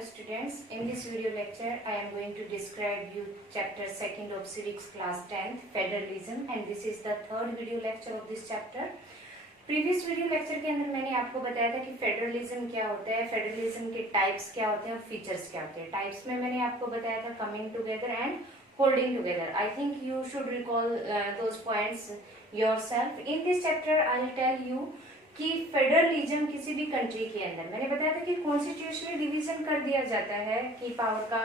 Hello students, in this video lecture I am going to describe you chapter 2nd of civics class 10th federalism and this is the third video lecture of this chapter. Previous video lecture के अंदर मैंने आपको बताया था कि federalism क्या होता है, फेडरलिज्म के टाइप्स क्या होते हैं और फीचर्स क्या होते हैं. टाइप्स में मैंने आपको बताया था coming together and holding together. I think you should recall those points yourself. In this chapter I will tell you कि फेडरलिज्म किसी भी कंट्री के अंदर मैंने बताया था कि कॉन्स्टिट्यूशनल डिवीजन कर दिया जाता है कि पावर का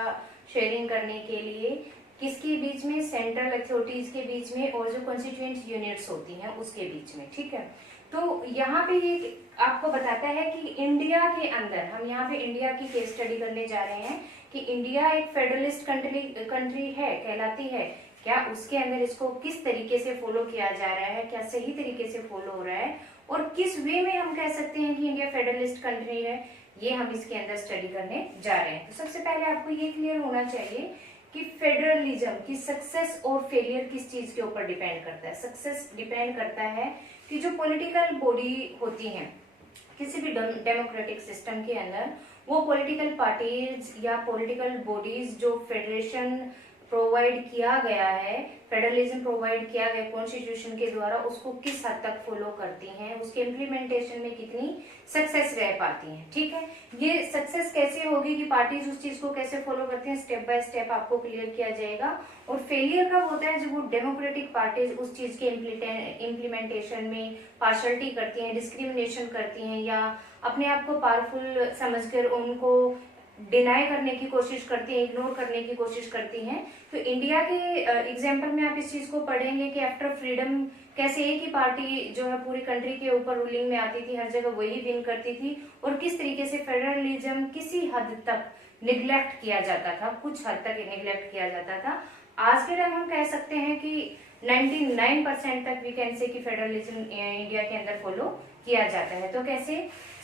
शेयरिंग करने के लिए किसके बीच में, सेंट्रल अथॉरिटीज के बीच में और जो कॉन्स्टिट्यूएंट यूनिट्स होती हैं उसके बीच में. ठीक है, तो यहाँ पे ये आपको बताता है कि इंडिया के अंदर, हम यहाँ पे इंडिया की केस स्टडी करने जा रहे हैं कि इंडिया एक फेडरलिस्ट कंट्री है, कहलाती है क्या, उसके अंदर इसको किस तरीके से फॉलो किया जा रहा है, क्या सही तरीके से फॉलो हो रहा है और किस वे में हम कह सकते हैं कि इंडिया फेडरलिस्ट कंट्री है, ये हम इसके अंदर स्टडी करने जा रहे हैं. तो सबसे पहले आपको ये क्लियर होना चाहिए कि फेडरलिज्म की सक्सेस और फेलियर किस चीज के ऊपर डिपेंड करता है. सक्सेस डिपेंड करता है कि जो पॉलिटिकल बॉडी होती हैं किसी भी डेमोक्रेटिक सिस्टम के अंदर, वो पॉलिटिकल पार्टीज या पॉलिटिकल बॉडीज जो फेडरेशन प्रोवाइड किया गया है, फेडरलिज्म प्रोवाइड किया गया कॉन्स्टिट्यूशन के द्वारा, उसको किस हद तक फॉलो करती हैं, उसके इम्प्लीमेंटेशन में कितनी सक्सेस रह पाती हैं. ठीक है, ये सक्सेस कैसे होगी कि पार्टीज उस चीज को कैसे फॉलो करती हैं, स्टेप बाय स्टेप आपको क्लियर किया जाएगा. और फेलियर कब होता है, जब वो डेमोक्रेटिक पार्टीज उस चीज के इम्प्लीमेंटेशन में पार्शलिटी करती हैं, डिस्क्रिमिनेशन करती हैं या अपने आप को पावरफुल समझकर उनको डिनाई करने की कोशिश करती हैं, इग्नोर करने की कोशिश करती हैं. तो इंडिया के एग्जाम्पल में आप इस चीज को पढ़ेंगे कि आफ्टर फ्रीडम कैसे एक ही पार्टी जो है पूरी कंट्री के ऊपर रूलिंग में आती थी, हर जगह वही विन करती थी और किस तरीके से फेडरलिज्म किसी हद तक निग्लेक्ट किया जाता था, कुछ हद तक निग्लेक्ट किया जाता था. आज के टाइम हम कह सकते हैं कि 99% तक वी कैन से कि फेडरलिज्म इंडिया के अंदर फॉलो किया जाता है. तो कैसे,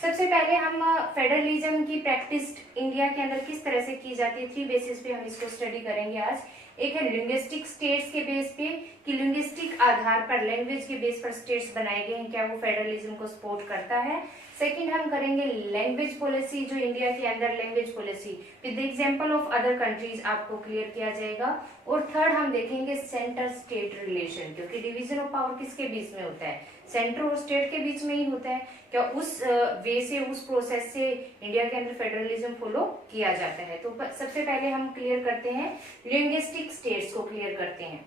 सबसे पहले हम फेडरलिज्म की प्रैक्टिस इंडिया के अंदर किस तरह से की जाती है, 3 बेसिस पे हम इसको स्टडी करेंगे आज. एक है लिंग्विस्टिक स्टेट्स के बेस पे कि लिंग्विस्टिक आधार पर, लैंग्वेज के बेस पर स्टेट्स बनाए गए हैं, क्या वो फेडरलिज्म को सपोर्ट करता है. सेकंड हम करेंगे लैंग्वेज पॉलिसी, जो इंडिया के अंदर language policy with example of other countries आपको क्लियर किया जाएगा. और थर्ड हम देखेंगे सेंटर स्टेट रिलेशन, क्योंकि डिवीजन ऑफ पावर किसके बीच में होता है, सेंटर और स्टेट के बीच में ही होता है. क्या उस वे से, उस प्रोसेस से इंडिया के अंदर फेडरलिज्म फॉलो किया जाता है. तो सबसे पहले हम क्लियर करते हैं लिंग्विस्टिक स्टेट्स को क्लियर करते हैं.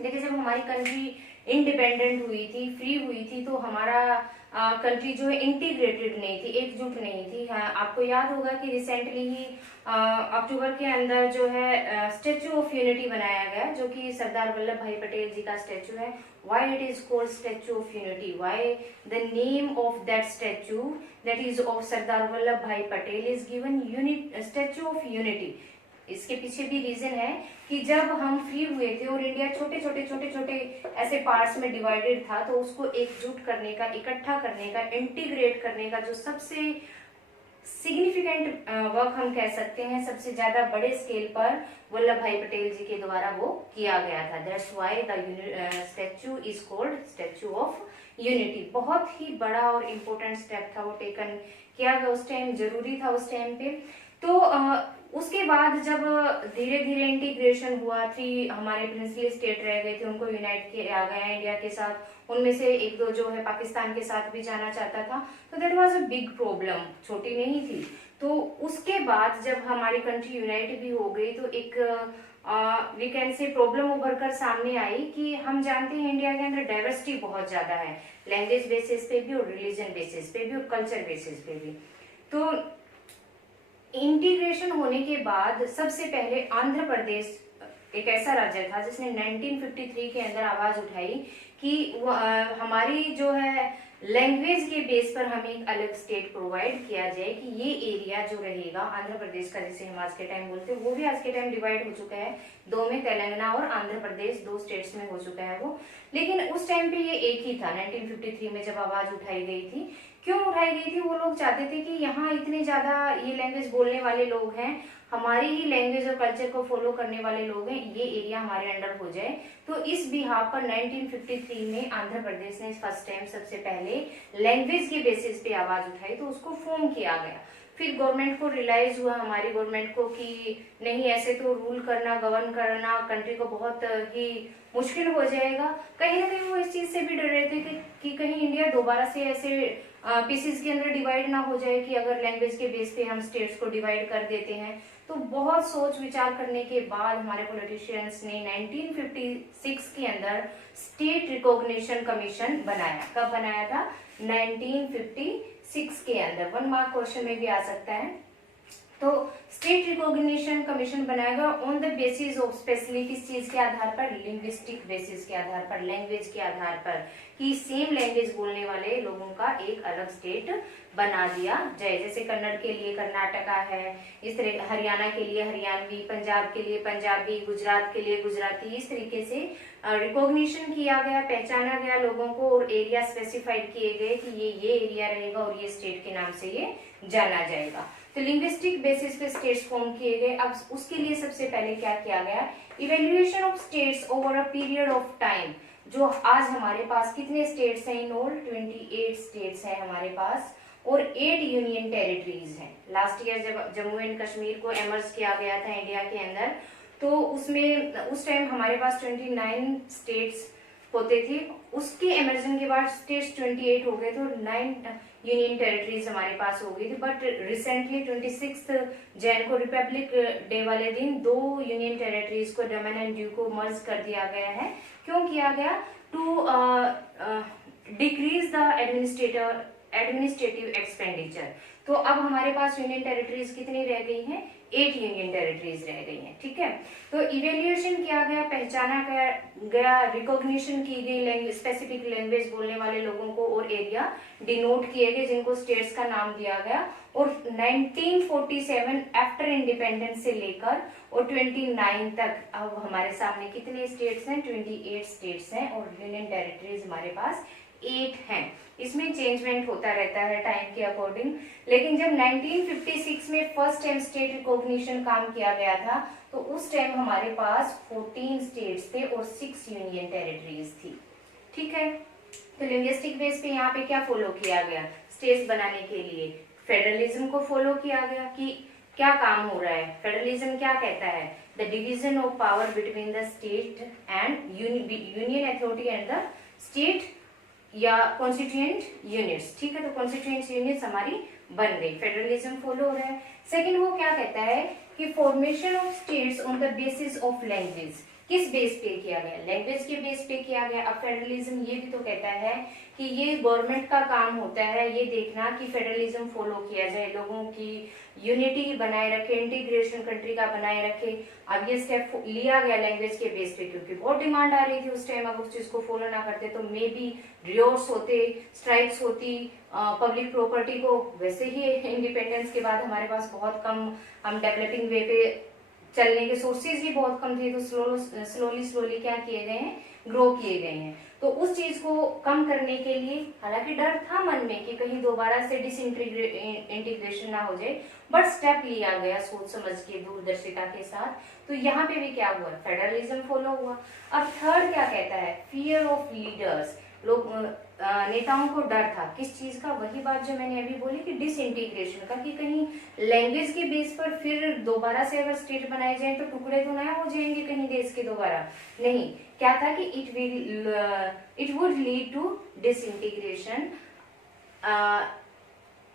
देखिए, जब हमारी कंट्री इंडिपेंडेंट हुई थी, फ्री हुई थी, तो हमारा कंट्री जो है इंटीग्रेटेड नहीं थी, एकजुट नहीं थी. हाँ, आपको याद होगा कि रिसेंटली ही अक्टूबर के अंदर जो है स्टेच्यू ऑफ यूनिटी बनाया गया, जो कि सरदार वल्लभ भाई पटेल जी का स्टेच्यू है. Why it is called Statue of Unity? Why the name of that statue, that is of Sardar Vallabh Bhai Patel, is given Statue of Unity? इसके पीछे भी रीजन है कि जब हम फ्री हुए थे और इंडिया छोटे छोटे ऐसे पार्ट्स में डिवाइडेड था, तो उसको एकजुट करने का, इकट्ठा करने का, इंटीग्रेट करने का जो सबसे सिग्निफिकेंट वर्क हम कह सकते हैं, सबसे ज्यादा बड़े स्केल पर वल्लभ भाई पटेल जी के द्वारा वो किया गया था. That's why the statue is called statue of unity. बहुत ही बड़ा और इम्पोर्टेंट स्टेप था वो टेकन किया गया उस टाइम, जरूरी था उस टाइम पे. तो उसके बाद जब धीरे धीरे इंटीग्रेशन हुआ, 3 हमारे प्रिंसली स्टेट रह गए थे, उनको यूनाइट किया गया इंडिया के साथ. उनमें से 1-2 जो है पाकिस्तान के साथ भी जाना चाहता था. तो that was a big problem, छोटी नहीं थी. तो उसके बाद जब हमारी कंट्री यूनाइट भी हो गई, तो एक वी कैन से प्रॉब्लम उभर कर सामने आई कि हम जानते हैं इंडिया के अंदर डाइवर्सिटी बहुत ज्यादा है, लैंग्वेज बेसिस पे भी और रिलीजन बेसिस पे भी और कल्चर बेसिस पे भी. तो इंटीग्रेशन होने के बाद सबसे पहले आंध्र प्रदेश एक ऐसा राज्य था जिसने 1953 के अंदर आवाज उठाई कि हमारी जो है लैंग्वेज के बेस पर हमें एक अलग स्टेट प्रोवाइड किया जाए, कि ये एरिया जो रहेगा आंध्र प्रदेश का, जिसे हम आज के टाइम बोलते हैं, वो भी आज के टाइम डिवाइड हो चुका है 2 में, तेलंगाना और आंध्र प्रदेश 2 स्टेट्स में हो चुका है वो. लेकिन उस टाइम पे ये एक ही था 1953 में जब आवाज उठाई गई थी. क्यों उठाई गई थी? वो लोग चाहते थे कि यहाँ इतने ज्यादा ये लैंग्वेज बोलने वाले लोग हैं, हमारी ही लैंग्वेज और कल्चर को फॉलो करने वाले लोग हैं, ये एरिया हमारे अंडर हो जाए. तो इस बिहाफ पर 1953 में आंध्र प्रदेश ने फर्स्ट टाइम सबसे पहले लैंग्वेज के बेसिस पे आवाज उठाई, तो उसको फॉर्म किया गया. फिर गवर्नमेंट को रियलाइज हुआ, हमारी गवर्नमेंट को, कि नहीं ऐसे तो रूल करना, गवर्न करना कंट्री को बहुत ही मुश्किल हो जाएगा। कहीं ना कहीं वो इस चीज से भी डर रहे थे कि कहीं इंडिया दोबारा से ऐसे पीसेस के अंदर डिवाइड ना हो जाए कि अगर लैंग्वेज के बेस पे हम स्टेट्स को डिवाइड कर देते हैं। तो बहुत सोच विचार करने के बाद हमारे पॉलिटिशियंस ने 1956 के अंदर स्टेट रिकॉग्निशन कमीशन बनाया। कब बनाया था? 1956 के अंदर। 1 मार्क क्वेश्चन में भी आ सकता है। तो स्टेट रिकॉग्निशन कमीशन बनाएगा on the basis of, specially किस चीज के आधार पर? लिंग्विस्टिक बेसिस के आधार पर, लैंग्वेज के आधार पर, कि सेम लैंग्वेज बोलने वाले लोगों का एक अलग स्टेट बना दिया जाए। जैसे कन्नड़ के लिए कर्नाटका है, इस तरह हरियाणा के लिए हरियाणवी, पंजाब के लिए पंजाबी, गुजरात के लिए गुजराती, इस तरीके से रिकॉग्निशन किया गया, पहचाना गया लोगों को, और एरिया स्पेसिफाइड किए गए कि ये एरिया रहेगा और ये स्टेट के नाम से ये जाना जाएगा। तो लिंग्विस्टिक बेसिस पे स्टेट्स फॉर्म किए गए। अब उसके लिए सबसे पहले क्या किया गया? Evaluation of states over a period of time. जो आज हमारे पास कितने स्टेट्स हैं इन ऑल? 28 स्टेट्स हैं हमारे पास, और 8 यूनियन टेरिटरीज हैं। लास्ट ईयर जब जम्मू एंड कश्मीर को एमर्ज किया गया था इंडिया के अंदर, तो उसमें उस टाइम हमारे पास 29 स्टेट्स होते थे। उसके इमर्जन के बाद स्टेट्स 28 हो गए थे और 9 यूनियन टेरिटरीज हमारे पास हो गई थी। बट रिसेंटली 26 जैन को, रिपब्लिक डे वाले दिन, 2 यूनियन टेरिटरीज को, दमन एंड दीव को मर्ज कर दिया गया है। क्यों किया गया? To decrease the administrative expenditure. तो अब हमारे पास यूनियन टेरिटरीज कितनी रह गई हैं? 8 यूनियन टेरिटरीज रह गई हैं। ठीक है, तो इवेल्युएशन किया गया, पहचाना गया, रिकॉग्निशन की गई स्पेसिफिक लैंग्वेज बोलने वाले लोगों को, और एरिया डिनोट किए गए जिनको स्टेट्स का नाम दिया गया। और 1947 आफ्टर इंडिपेंडेंस से लेकर और 29 तक अब हमारे सामने कितने स्टेट्स हैं? 28 स्टेट्स हैं, और यूनियन टेरिटरीज हमारे पास 8 हैं। इसमें चेंजमेंट होता रहता है टाइम के अकॉर्डिंग। लेकिन जब 1956 में फर्स्ट टाइम स्टेट रिकॉग्निशन काम किया गया था, तो उस टाइम हमारे पास 14 स्टेट्स थे और 6 यूनियन टेरिटरीज थी। ठीक है, तो लिंग्विस्टिक बेस पे यहाँ पे क्या फॉलो किया गया? स्टेट्स बनाने के लिए फेडरलिज्म को फॉलो किया गया। कि क्या काम हो रहा है? फेडरलिज्म क्या कहता है? The division of power between the state and union authority and the state या कॉन्स्टिट्यूएंट यूनिट्स। ठीक है, तो कॉन्स्टिट्यूएंट यूनिट्स हमारी बन गई, फेडरलिज्म फॉलो हो रहा है। सेकंड, वो क्या कहता है कि formation of states on the basis of language. किस बेस पे किया गया? लैंग्वेज के बेस पे किया गया। अब फेडरलिज्म ये भी तो कहता है कि ये गवर्नमेंट का काम होता है ये देखना कि फेडरलिज्म फॉलो किया जाए, लोगों की यूनिटी बनाए रखे, इंटीग्रेशन कंट्री का बनाए रखे। अब ये स्टेप लिया गया लैंग्वेज के बेस पे, क्योंकि बहुत डिमांड आ रही थी उस टाइम। अगर उस चीज को फॉलो ना करते तो मे बी रियोट्स होते, स्ट्राइक्स होती, पब्लिक प्रॉपर्टी को, वैसे ही इंडिपेंडेंस के बाद हमारे पास बहुत कम, हम डेवलपिंग वे पे चलने के सोर्सेज ही बहुत कम थे, तो स्लोली क्या किए गए हैं? ग्रो किए गए हैं। तो उस चीज को कम करने के लिए, हालांकि डर था मन में कि कहीं दोबारा से इंटीग्रेशन ना हो जाए, बट स्टेप लिया गया सोच समझ के, दूरदर्शिता के साथ। तो यहाँ पे भी क्या हुआ? फेडरलिज्म फॉलो हुआ। अब थर्ड क्या कहता है? Fear of leaders. लोग नेताओं को डर था किस चीज का? वही बात जो मैंने अभी बोली कि डिसइंटीग्रेशन का, कि कहीं लैंग्वेज के बेस पर फिर दोबारा से अगर स्टेट बनाए जाए तो टुकड़े तो ना हो जाएंगे कहीं देश के दोबारा। नहीं, क्या था कि it would lead to disintegration,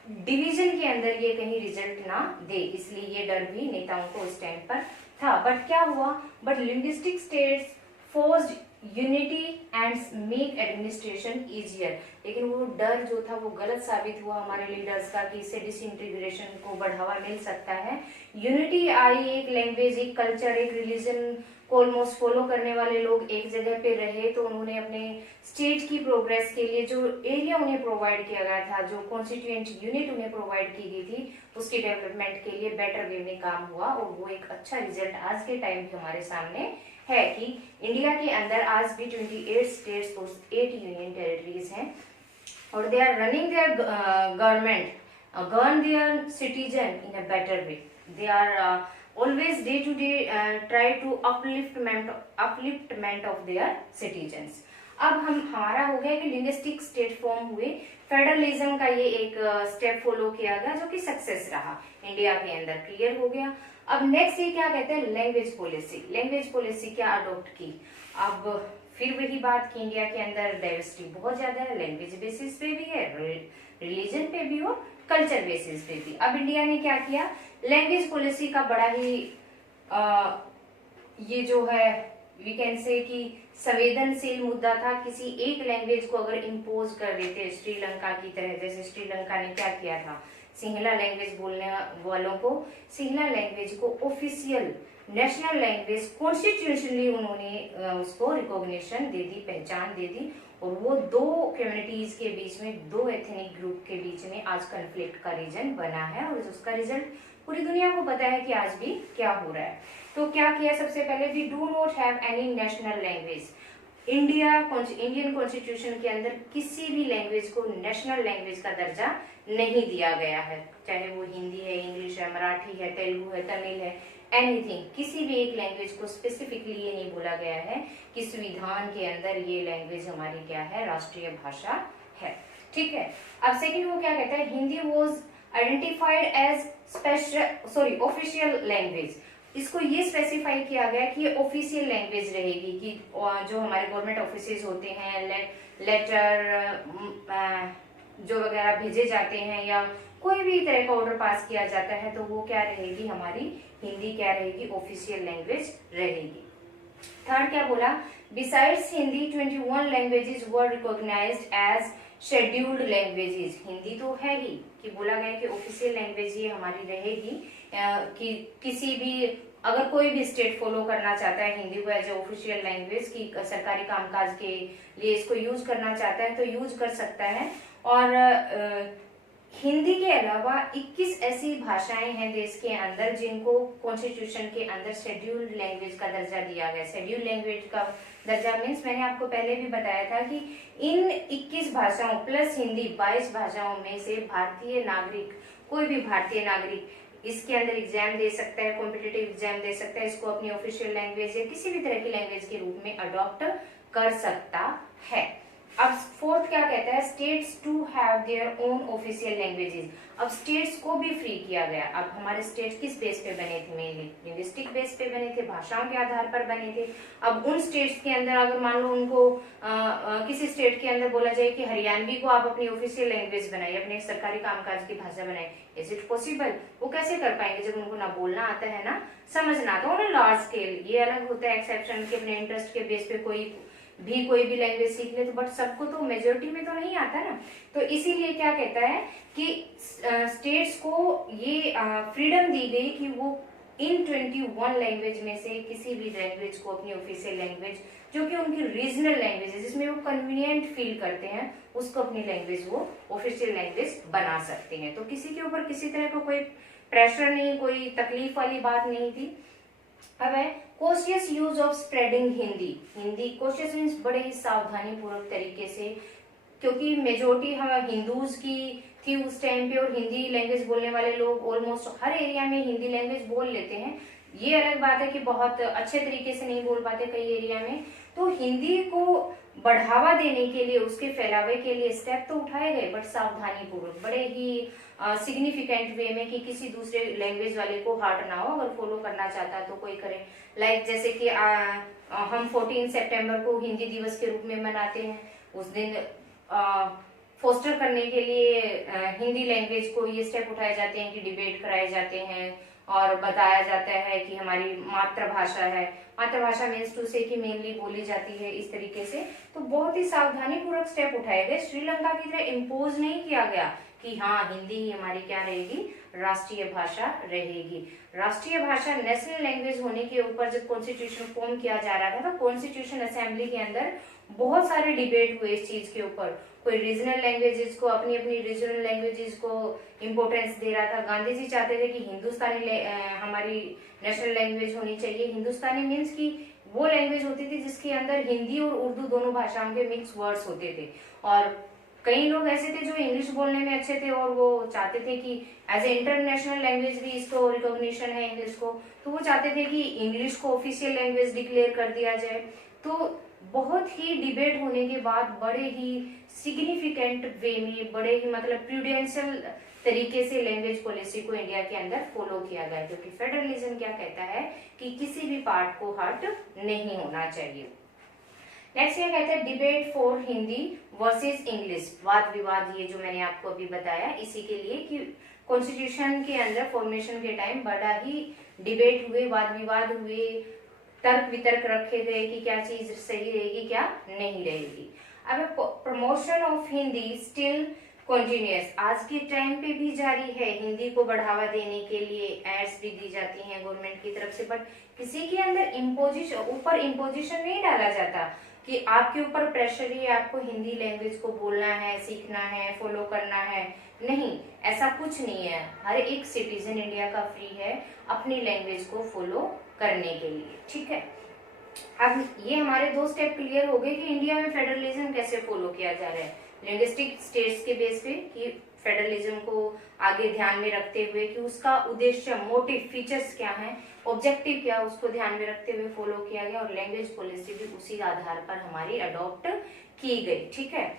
division के अंदर ये कहीं रिजल्ट ना दे, इसलिए ये डर भी नेताओं को उस टाइम पर था। बट क्या हुआ? But linguistic states forced unity and make administration easier. लेकिन वो डर जो था वो गलत साबित हुआ हमारे लीडर्स का, कि इससे डिसइंटीग्रेशन को बढ़ावा मिल सकता है। यूनिटी आई, एक लैंग्वेज, एक कल्चर, एक रिलीजन को ऑलमोस्ट फॉलो करने वाले लोग एक जगह पे रहे, तो उन्होंने अपने स्टेट की प्रोग्रेस के लिए जो एरिया उन्हें प्रोवाइड किया गया था, जो कॉन्स्टिट्यूएंट यूनिट उन्हें प्रोवाइड की गई थी, उसकी डेवलपमेंट के लिए बेटर वे में काम हुआ। और वो एक अच्छा रिजल्ट आज के टाइम पे हमारे सामने है कि इंडिया के अंदर आज भी 28 स्टेट्स और 8 यूनियन टेरिटरीज हैं, और they are running their government, govern their citizen in a better way. They are always day to day try to upliftment of their citizens. अब हमारा हो गया कि लिंग्विस्टिक स्टेट फॉर्म हुए, फेडरलिज्म का ये एक स्टेप फॉलो किया गया जो कि सक्सेस रहा इंडिया के अंदर, क्लियर हो गया। अब नेक्स्ट ये क्या कहते हैं, लैंग्वेज पॉलिसी। लैंग्वेज पॉलिसी क्या अडॉप्ट की, अब फिर वही बात कि इंडिया के अंदर डाइवर्सिटी बहुत ज्यादा है, लैंग्वेज बेसिस पे भी है, रिलीजन पे भी और कल्चर बेसिस पे भी। अब इंडिया ने क्या किया, लैंग्वेज पॉलिसी का बड़ा ही ये जो है वी कैन से कि संवेदनशील मुद्दा था। किसी एक लैंग्वेज को अगर इम्पोज कर देते श्रीलंका की तरह, जैसे श्रीलंका ने क्या किया था, सिंहला लैंग्वेज बोलने वालों को, सिंहला लैंग्वेज को ऑफिशियल नेशनल लैंग्वेज कॉन्स्टिट्यूशनली उन्होंने उसको रिकॉग्निशन दे दी, पहचान दे दी। और वो दो कम्युनिटीज के बीच में, दो एथनिक ग्रुप के बीच में आज कन्फ्लिक्ट का रीजन बना है और उसका रिजल्ट पूरी दुनिया को पता है कि आज भी क्या हो रहा है। तो क्या किया, सबसे पहले we do not have any national language. Indian constitution के अंदर किसी भी लैंग्वेज को नेशनल लैंग्वेज का दर्जा नहीं दिया गया है, चाहे वो हिंदी है, इंग्लिश है, मराठी है, तेलुगु है, तमिल है, एनीथिंग, किसी भी एक लैंग्वेज को स्पेसिफिकली ये नहीं बोला गया है कि संविधान के अंदर ये लैंग्वेज हमारी क्या है, राष्ट्रीय भाषा है। ठीक है। अब सेकंड वो क्या कहता है, Hindi was identified as official language. इसको ये स्पेसिफाई किया गया कि ये ऑफिशियल लैंग्वेज रहेगी, कि जो हमारे गवर्नमेंट ऑफिसेज होते हैं, लेटर जो वगैरह भेजे जाते हैं या कोई भी तरह का ऑर्डर पास किया जाता है तो वो क्या रहेगी, हमारी हिंदी क्या रहेगी, ऑफिशियल लैंग्वेज रहेगी। थर्ड क्या बोला, besides Hindi 21 languages were recognised as scheduled languages. Hindi तो है ही कि बोला गया कि ऑफिशियल लैंग्वेज ये हमारी रहेगी, कि किसी भी अगर कोई भी स्टेट फॉलो करना चाहता है हिंदी को एज ए ऑफिशियल लैंग्वेज की सरकारी कामकाज के लिए इसको यूज करना चाहता है तो यूज कर सकता है। और हिंदी के अलावा 21 ऐसी भाषाएं हैं देश के अंदर जिनको कॉन्स्टिट्यूशन के अंदर शेड्यूल्ड लैंग्वेज का दर्जा दिया गया। शेड्यूल्ड लैंग्वेज का दर्जा मीन्स मैंने आपको पहले भी बताया था कि इन 21 भाषाओं प्लस हिंदी 22 भाषाओं में से भारतीय नागरिक, कोई भी भारतीय नागरिक इसके अंदर एग्जाम दे सकता है, कॉम्पिटिटिव एग्जाम दे सकता है, इसको अपनी ऑफिशियल लैंग्वेज या किसी भी तरह की लैंग्वेज के रूप में अडॉप्ट कर सकता है। अब फोर्थ क्या कहता है, states to have their own official languages. अब स्टेट्स को भी फ्री किया गया। अब हमारे स्टेट्स किस बेस पे बने थे, मेनली लिंग्विस्टिक बेस पे बने थे, भाषाओं के आधार पर बने थे। अब उन स्टेट्स के अंदर अगर मान लो उनको किसी स्टेट के अंदर बोला जाए कि हरियाणवी को आप अपनी ऑफिशियल लैंग्वेज बनाइए, अपने सरकारी कामकाज की भाषा बनाए, इज इट पॉसिबल? वो कैसे कर पाएंगे जब उनको ना बोलना आता है ना समझना आता है। लार्ज स्केल ये अलग होता है एक्सेप्शन के, अपने इंटरेस्ट के बेस पे कोई भी लैंग्वेज सीख ले, तो बट सबको तो मेजोरिटी में तो नहीं आता ना। तो इसीलिए क्या कहता है कि स्टेट्स को ये फ्रीडम दी गई कि वो इन 21 लैंग्वेज में से किसी भी लैंग्वेज को अपनी ऑफिशियल लैंग्वेज, जो कि उनकी रीजनल लैंग्वेज है जिसमें वो कन्वीनियंट फील करते हैं, उसको अपनी लैंग्वेज वो ऑफिशियल लैंग्वेज बना सकते हैं। तो किसी के ऊपर किसी तरह का कोई प्रेशर नहीं, कोई तकलीफ वाली बात नहीं थी। अब है cautious use of spreading Hindi. Hindi cautious means बड़े ही सावधानी पूर्वक तरीके से, क्योंकि मेजोरिटी हम हिंदूज की थी उस टाइम पे और हिंदी लैंग्वेज बोलने वाले लोग ऑलमोस्ट हर एरिया में हिंदी लैंग्वेज बोल लेते हैं। ये अलग बात है कि बहुत अच्छे तरीके से नहीं बोल पाते कई एरिया में। तो हिंदी को बढ़ावा देने के लिए, उसके फैलावे के लिए स्टेप तो उठाए गए, बट सावधानी पूर्वक, बड़े ही सिग्निफिकेंट वे में, कि किसी दूसरे लैंग्वेज वाले को हार्ट ना हो। अगर फॉलो करना चाहता है तो कोई करे। लाइक जैसे कि हम 14 सितंबर को हिंदी दिवस के रूप में मनाते हैं। उस दिन फोस्टर करने के लिए हिंदी लैंग्वेज को ये स्टेप उठाए जाते हैं कि डिबेट कराए जाते हैं और बताया जाता है कि हमारी मातृभाषा है। मातृभाषा मीन्स टू से कि मेनली बोली जाती है, इस तरीके से। तो बहुत ही सावधानी पूर्वक स्टेप उठाए गए। श्रीलंका की तरह इम्पोज नहीं किया गया कि हाँ हिंदी ही हमारी क्या रहेगी, राष्ट्रीय भाषा रहेगी। राष्ट्रीय भाषा नेशनल लैंग्वेज होने के ऊपर जब कॉन्स्टिट्यूशन फॉर्म किया जा रहा था तो कॉन्स्टिट्यूशन असेंबली के अंदर बहुत सारे डिबेट हुए इस चीज के ऊपर। कोई रीजनल लैंग्वेजेस को, अपनी अपनी रीजनल लैंग्वेजेस को इम्पोर्टेंस दे रहा था। गांधी जी चाहते थे कि हिंदुस्तानी हमारी नेशनल लैंग्वेज होनी चाहिए। हिंदुस्तानी मीन्स की वो लैंग्वेज होती थी जिसके अंदर हिंदी और उर्दू दोनों भाषाओं के मिक्स वर्ड्स होते थे। और कई लोग ऐसे थे जो इंग्लिश बोलने में अच्छे थे और वो चाहते थे कि एज ए इंटरनेशनल लैंग्वेज भी इसको रिकॉग्निशन है इंग्लिश को, तो वो चाहते थे कि इंग्लिश को ऑफिशियल लैंग्वेज डिक्लेयर कर दिया जाए। तो बहुत ही डिबेट होने के बाद बड़े ही सिग्निफिकेंट वे में, बड़े ही मतलब प्रूडेंशियल तरीके से लैंग्वेज पॉलिसी को इंडिया के अंदर फॉलो किया गया, क्योंकि फेडरलिज्म क्या कहता है कि किसी भी पार्ट को हर्ट नहीं होना चाहिए। नेक्स्ट ये कहते हैं debate for Hindi versus English, वाद विवाद, ये जो मैंने आपको अभी बताया इसी के लिए कि कॉन्स्टिट्यूशन के अंदर फॉर्मेशन के टाइम बड़ा ही डिबेट हुए, वाद विवाद हुए, तर्क वितर्क रखे गए कि क्या चीज सही रहेगी क्या नहीं रहेगी। अब promotion of Hindi still continuous, आज के टाइम पे भी जारी है, हिंदी को बढ़ावा देने के लिए एड्स भी दी जाती हैं गवर्नमेंट की तरफ से, बट किसी के अंदर इम्पोजिशन नहीं डाला जाता कि आपके ऊपर प्रेशर है, आपको हिंदी लैंग्वेज को बोलना है, सीखना है, फॉलो करना है, नहीं, ऐसा कुछ नहीं है। हर एक सिटीजन इंडिया का फ्री है अपनी लैंग्वेज को फॉलो करने के लिए, ठीक है। अब ये हमारे दो स्टेप क्लियर हो गए कि इंडिया में फेडरलिज्म कैसे फॉलो किया जा रहा है, लिंग्विस्टिक स्टेट्स के बेस पे, कि फेडरलिज्म को आगे ध्यान में रखते हुए कि उसका उद्देश्य, मोटिव, फीचर्स क्या है, ऑब्जेक्टिव क्या, उसको ध्यान में रखते हुए फॉलो किया गया, और लैंग्वेज पॉलिसी भी उसी आधार पर हमारी अडॉप्ट की गई, ठीक है।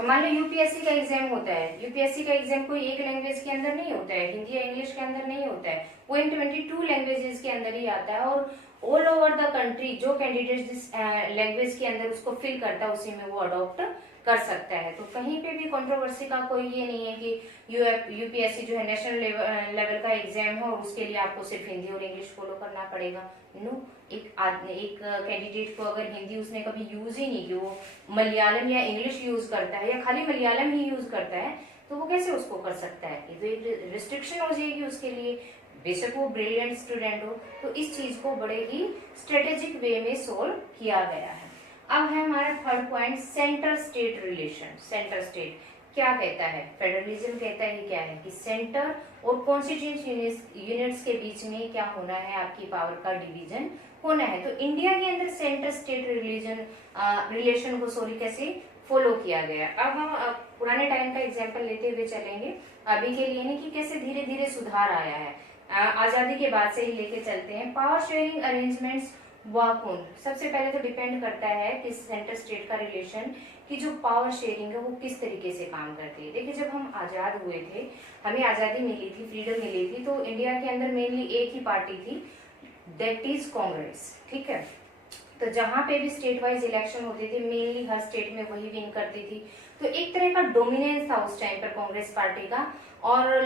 मान लो यूपीएससी का एग्जाम होता है, यूपीएससी का एग्जाम कोई एक लैंग्वेज के अंदर नहीं होता है, हिंदी या इंग्लिश के अंदर नहीं होता है, वो इन 22 लैंग्वेजेस के अंदर ही आता है, और ऑल ओवर द कंट्री जो कैंडिडेट जिस लैंग्वेज के अंदर उसको फिल करता है उसी में वो अडॉप्ट कर सकता है। तो कहीं पे भी कंट्रोवर्सी का कोई ये नहीं है कि यूपीएससी जो है नेशनल लेवल का एग्जाम है और उसके लिए आपको सिर्फ हिंदी और इंग्लिश फॉलो करना पड़ेगा। नो, एक कैंडिडेट को अगर हिंदी उसने कभी यूज ही नहीं की, वो मलयालम या इंग्लिश यूज करता है या खाली मलयालम ही यूज करता है, तो वो कैसे उसको कर सकता है? ये तो एक रिस्ट्रिक्शन हो जाएगी उसके लिए, बेशक वो ब्रिलियंट स्टूडेंट हो। तो इस चीज को बड़े ही स्ट्रेटेजिक वे में सोल्व किया गया है। अब है हमारा third point, centre state relation. Centre state क्या कहता है? फेडरलिज्म कहता है क्या है कि सेंटर और कॉन्स्टिट्यूंट यूनिट्स के बीच में क्या होना है, आपकी पावर का डिवीजन होना है। तो इंडिया के अंदर सेंटर स्टेट रिलेशन को कैसे फॉलो किया गया। अब हम पुराने टाइम का एग्जांपल लेते हुए चलेंगे, अभी के लिए नहीं, कि कैसे धीरे धीरे सुधार आया है। आजादी के बाद से ही लेके चलते हैं। पावर शेयरिंग अरेंजमेंट्स वाकून, सबसे पहले तो डिपेंड करता है कि सेंटर स्टेट का रिलेशन की जो पावर शेयरिंग है वो किस तरीके से काम करती है। देखिए, जब हम आजाद हुए थे, हमें आजादी मिली थी, फ्रीडम मिली थी, तो इंडिया के अंदर मेनली एक ही पार्टी थी, दैट इज कांग्रेस, ठीक है। तो जहां पे भी स्टेट वाइज इलेक्शन होते थे, मेनली हर स्टेट में वही विन करती थी। तो एक तरह का डोमिनेंस था उस टाइम पर कांग्रेस पार्टी का। और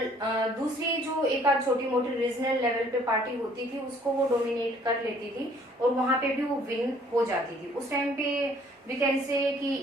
दूसरी जो एक आध छोटी मोटी रीजनल लेवल पे पार्टी होती थी, उसको वो डोमिनेट कर लेती थी और वहां पे भी वो विन हो जाती थी। उस टाइम पे वी कैन से कि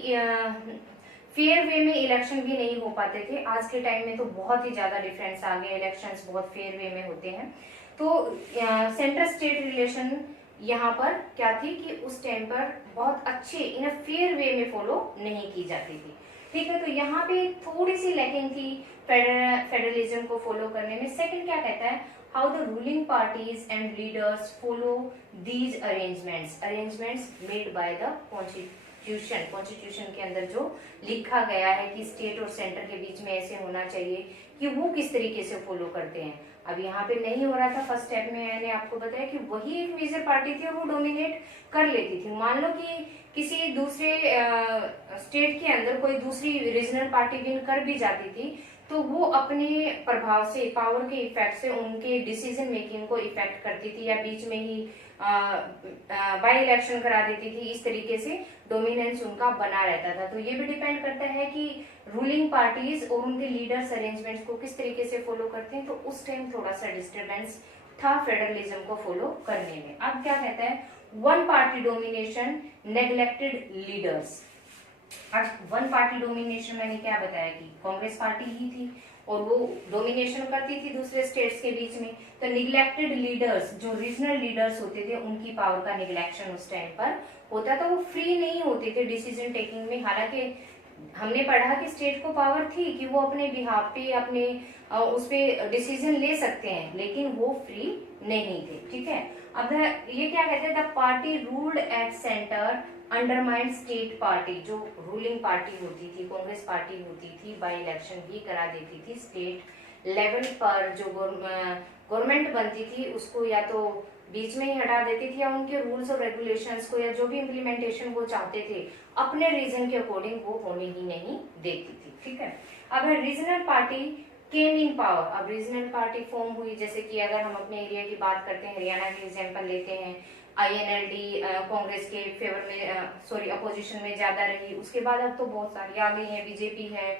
फेयर वे में इलेक्शन भी नहीं हो पाते थे। आज के टाइम में तो बहुत ही ज्यादा डिफरेंस आ गया, इलेक्शंस बहुत फेयर वे में होते हैं। तो सेंटर स्टेट रिलेशन यहाँ पर क्या थी कि उस टाइम पर बहुत अच्छे इन अ फेयर वे में फॉलो नहीं की जाती थी, ठीक है। तो यहाँ पे थोड़ी सी लैकिंग थी फेडरलिज्म को फॉलो करने में। सेकंड क्या कहता है, how the ruling parties and leaders follow these arrangements made by the constitution के अंदर जो लिखा गया है कि स्टेट और सेंटर के बीच में ऐसे होना चाहिए, कि वो किस तरीके से फॉलो करते हैं। अब यहाँ पे नहीं हो रहा था। फर्स्ट स्टेप में मैंने आपको बताया कि वही एक मेजर पार्टी थी और वो डोमिनेट कर लेती थी। मान लो कि किसी दूसरे स्टेट के अंदर कोई दूसरी रीजनल पार्टी विन कर भी जाती थी, तो वो अपने प्रभाव से, पावर के इफेक्ट से उनके डिसीजन मेकिंग को इफेक्ट करती थी, या बीच में ही बाई इलेक्शन करा देती थी। इस तरीके से डोमिनेंस उनका बना रहता था। तो ये भी डिपेंड करता है कि रूलिंग पार्टीज और उनके लीडर्स अरेंजमेंट्स को किस तरीके से फॉलो करते हैं। तो उस टाइम थोड़ा सा डिस्टर्बेंस था फेडरलिज्म को फॉलो करने में। अब क्या कहता है, one party domination, neglected leaders. अब वन पार्टी डोमिनेशन मैंने क्या बताया कि कांग्रेस पार्टी ही थी और वो डोमिनेशन करती थी दूसरे स्टेट्स के बीच में। तो निग्लेक्टेड लीडर्स, जो रीजनल लीडर्स होते थे, उनकी पावर का निग्लेक्शन उस टाइम पर होता था। वो फ्री नहीं होते थे डिसीजन टेकिंग में। हालांकि हमने पढ़ा कि स्टेट को पावर थी कि वो अपने बिहाफ पे, अपने उस पे डिसीजन ले सकते हैं, लेकिन वो फ्री नहीं थे, ठीक है। अब ये क्या कहते हैं, the party ruled at centre undermined state party. जो रूलिंग पार्टी होती थी, कांग्रेस पार्टी होती थी, बाई इलेक्शन भी करा देती थी। स्टेट लेवल पर जो गवर्नमेंट बनती थी उसको या तो बीच में ही हटा देती थी, या उनके रूल्स और रेगुलेशंस को या जो भी इम्प्लीमेंटेशन वो चाहते थे अपने रीजन के अकॉर्डिंग वो होने ही नहीं देती थी। ठीक है, अब रीजनल पार्टी केम इन पावर। अब रीजनल पार्टी फॉर्म हुई, जैसे कि अगर हम अपने एरिया की बात करते हैं, हरियाणा के एग्जाम्पल लेते हैं, INLD कांग्रेस के फेवर में अपोजिशन में ज्यादा रही, उसके बाद अब तो बहुत सारी आ गई है, बीजेपी है,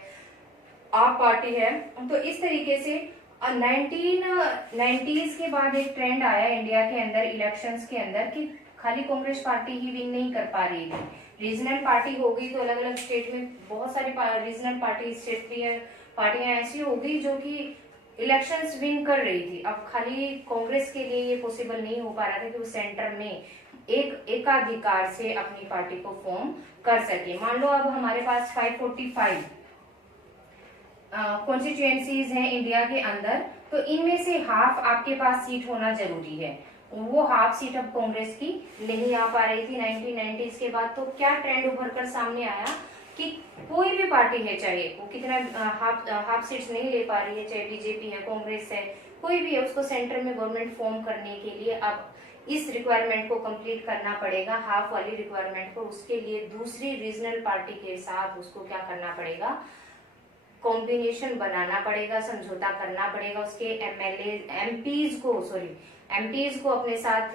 आप पार्टी है। तो इस तरीके से 1990s के बाद एक ट्रेंड आया इंडिया के अंदर इलेक्शंस के अंदर कि खाली कांग्रेस पार्टी ही विन नहीं कर पा रही थी, रीजनल पार्टी हो गई, तो अलग अलग स्टेट में बहुत सारी रीजनल पार्टी, क्षेत्रीय पार्टियां ऐसी हो गई जो कि इलेक्शंस विन कर रही थी। अब खाली कांग्रेस के लिए ये पॉसिबल नहीं हो पा रहा था कि वो सेंटर में एक एकाधिकार से अपनी पार्टी को फॉर्म कर सके। मान लो अब हमारे पास 545 कॉन्स्टिट्यूएंसीज हैं इंडिया के अंदर, तो इनमें से हाफ आपके पास सीट होना जरूरी है। वो हाफ सीट अब कांग्रेस की नहीं आ पा रही थी 1990s के बाद। तो क्या ट्रेंड उभर कर सामने आया कि कोई भी पार्टी है, चाहे वो कितना हाफ सीट्स नहीं ले पा रही है, चाहे बीजेपी है, कांग्रेस है, कोई भी है, उसको सेंटर में गवर्नमेंट फॉर्म करने के लिए अब इस रिक्वायरमेंट को कंप्लीट करना पड़ेगा, हाफ वाली रिक्वायरमेंट को। उसके लिए दूसरी रीजनल पार्टी के साथ उसको क्या करना पड़ेगा, कॉम्बिनेशन बनाना पड़ेगा, समझौता करना पड़ेगा, उसके एमपीज को अपने साथ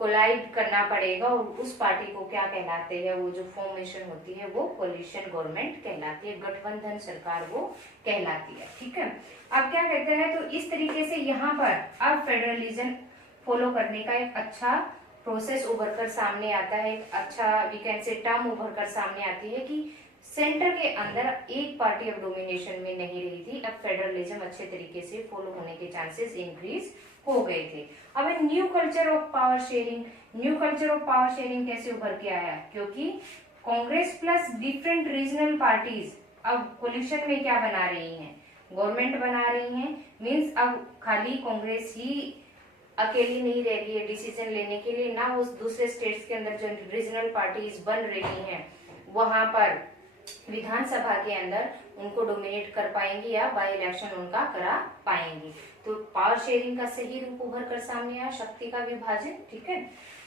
कोलाइड करना पड़ेगा, और उस पार्टी को क्या कहलाते हैं, वो जो फॉर्मेशन होती है वो कोलिशन गवर्नमेंट कहलाती है, गठबंधन सरकार वो कहलाती है। ठीक है, अब क्या कहते हैं, तो इस तरीके से यहाँ पर अब फेडरलिज्म फॉलो करने का एक अच्छा प्रोसेस उभर कर सामने आता है, एक अच्छा वी कैन से टर्म उभर कर सामने आती है कि सेंटर के अंदर एक पार्टी अब डोमिनेशन में नहीं रही थी, अब फेडरलिज्म अच्छे तरीके से फॉलो होने के चांसेस इंक्रीज हो गए थे। अब new culture of power sharing, new culture of power sharing कैसे उभर के आया, क्योंकि Congress plus different regional parties अब कोलिशन में क्या बना रही हैं, गवर्नमेंट बना रही हैं। मींस अब खाली कांग्रेस ही अकेली नहीं रह गई है डिसीजन लेने के लिए, ना उस दूसरे स्टेट्स के अंदर जो रीजनल पार्टीज बन रही हैं वहां पर विधानसभा के अंदर उनको डोमिनेट कर पाएंगी या बाय इलेक्शन उनका करा पाएंगी। तो पावर शेयरिंग का सही रूप उभर कर सामने आया, शक्ति का विभाजन। ठीक है,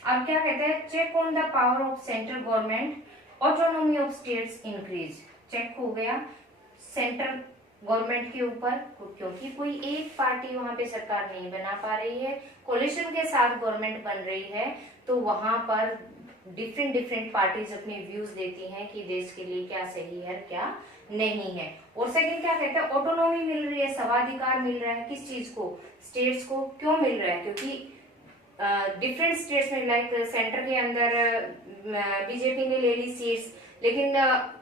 अब क्या कहते हैं, check on the power of central government, autonomy of states increase. Check हो गया सेंट्रल गवर्नमेंट के ऊपर, क्योंकि कोई एक पार्टी वहां पे सरकार नहीं बना पा रही है, कोलिशन के साथ गवर्नमेंट बन रही है, तो वहां पर डिफरेंट पार्टीज अपने व्यूज देती हैं कि देश के लिए क्या सही है क्या नहीं है। और सेकंड क्या कहते हैं, ऑटोनॉमी मिल रही है, स्वाधिकार मिल रहा है, किस चीज को, स्टेट्स को। क्यों मिल रहा है, क्योंकि डिफरेंट स्टेट्स में लाइक सेंटर के अंदर बीजेपी ने ले ली सीट्स, लेकिन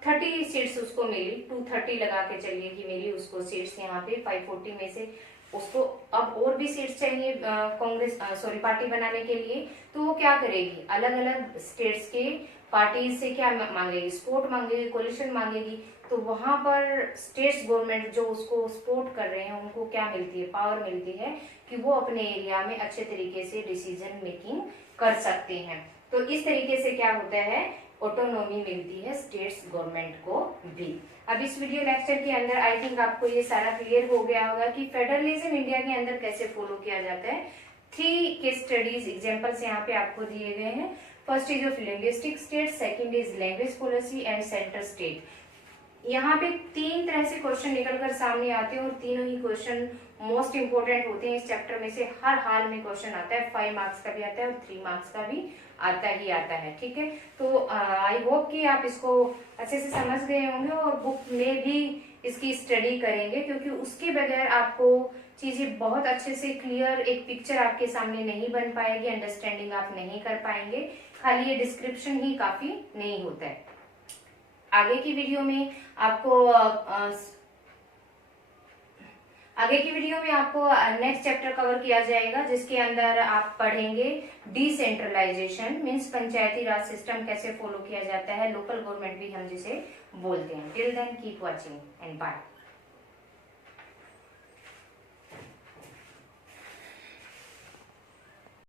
30 सीट्स उसको मिली, 230 लगा के चलिए कि मिली उसको सीट्स यहाँ पे 540 में से, उसको अब और भी सीट्स चाहिए कांग्रेस पार्टी बनाने के लिए, तो वो क्या करेगी, अलग अलग स्टेट्स के पार्टी से क्या मांगेगी, सपोर्ट मांगेगी, कोलिशन मांगेगी। तो वहां पर स्टेट्स गवर्नमेंट जो उसको सपोर्ट कर रहे हैं उनको क्या मिलती है, पावर मिलती है कि वो अपने एरिया में अच्छे तरीके से डिसीजन मेकिंग कर सकते हैं। तो इस तरीके से क्या होता है, ऑटोनॉमी मिलती है स्टेट्स गवर्नमेंट को भी। अब इस वीडियो लेक्चर के अंदर आई थिंक आपको ये सारा क्लियर हो गया होगा कि फेडरलिज्म इंडिया के अंदर कैसे फॉलो किया जाता है। 3 केस स्टडीज एग्जांपल्स यहाँ पे आपको दिए गए हैं। First is of linguistic state, second is language policy and centre state. यहाँ पे 3 तरह से क्वेश्चन निकल कर सामने आते हैं और तीनों ही क्वेश्चन मोस्ट इंपोर्टेंट होते हैं। इस चैप्टर में से हर हाल में क्वेश्चन आता है, 5 मार्क्स का भी आता है और 3 मार्क्स का भी आता है। ठीक है, तो आई होप कि आप इसको अच्छे से समझ गए होंगे और बुक में भी इसकी स्टडी करेंगे, क्योंकि उसके बगैर आपको चीजें बहुत अच्छे से क्लियर एक पिक्चर आपके सामने नहीं बन पाएगी, अंडरस्टैंडिंग आप नहीं कर पाएंगे, खाली ये डिस्क्रिप्शन ही काफी नहीं होता है। आगे की वीडियो में आपको नेक्स्ट चैप्टर कवर किया जाएगा, जिसके अंदर आप पढ़ेंगे डिसेंट्रलाइजेशन, मींस पंचायती राज सिस्टम कैसे फॉलो किया जाता है, लोकल गवर्नमेंट भी हम जिसे बोलते हैं। Till then keep watching and bye.